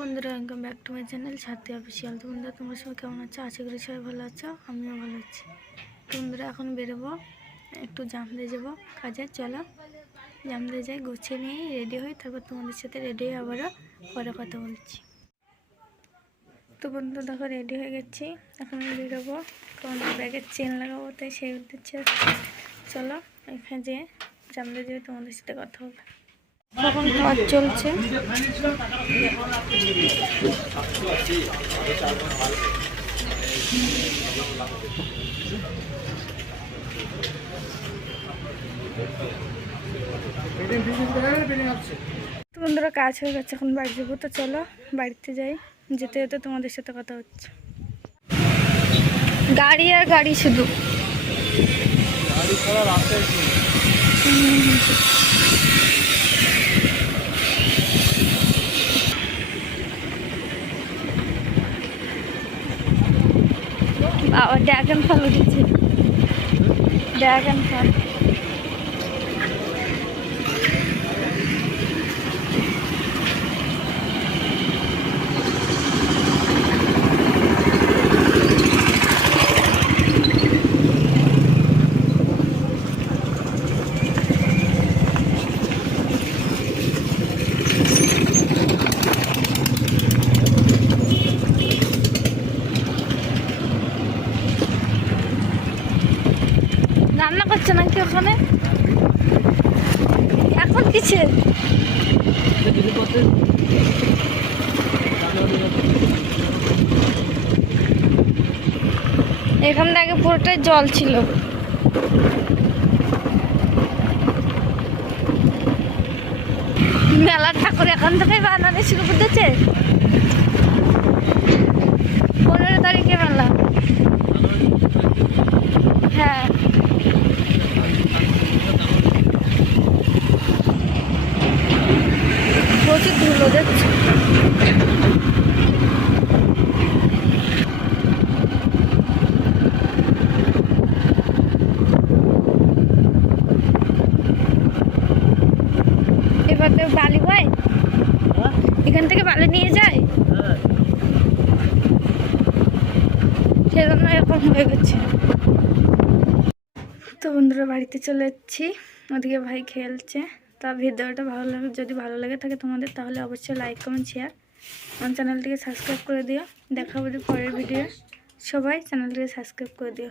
বন্ধুরা, welcome back to my channel Sathi official. তো বন্ধুরা, তোমরা সবাই কেমন আছো? আশা করি সবাই ভালো আছো, আমিও ভালো আছি। তো বন্ধুরা, এখন বেরোবো, একটু জামতে যাবো কাজে। চলো জামতে যাই, গুছিয়ে নিয়ে রেডি হই, তারপর তোমাদের সাথে রেডি হয়ে আবারও পরে কথা বলছি। তো বন্ধুরা দেখো, রেডি হয়ে গেছি, এখন বেরোবো, কারণ ব্যাগের চেন লাগাবো, তাই সেই উদ্দেশ্যে চলো এখানে যেয়ে জামতে যেয়ে তোমাদের সাথে কথা হবে। এখন কাজ চলছে। বন্ধুরা, কাজ হয়ে গেছে, এখন বাড়ি যাবো। তো চলো বাড়িতে যাই, যেতে যেতে তোমাদের সাথে কথা হচ্ছে। গাড়ি আর গাড়ি, শুধু বাবা ড্রাগন ফল উঠেছে, ড্রাগন ফল। রান্না করছে নাকি ওখানে এখন? কিসের? এখান থেকে পুরোটাই জল ছিল। মেলা ঠাকুর এখান থেকে বানানো শুরু করতেছে। 15 তারিখে মেলা। হ্যাঁ, প্রচুর ধুলো যাচ্ছে। এবার তো বালি হয়, এখান থেকে বালি নিয়ে যায়, সেজন্য এরকম হয়ে গেছে। তো বন্ধুরা, বাড়িতে চলে যাচ্ছি, ওদিকে ভাই খেলছে। তা ভিডিওটা ভালো লাগে, যদি ভালো লাগে থাকে তোমাদের, তাহলে অবশ্যই লাইক কমেন্ট শেয়ার, আমার চ্যানেলটিকে সাবস্ক্রাইব করে দিও। দেখা হবে পরের ভিডিও, সবাই চ্যানেলটিকে সাবস্ক্রাইব করে দিও।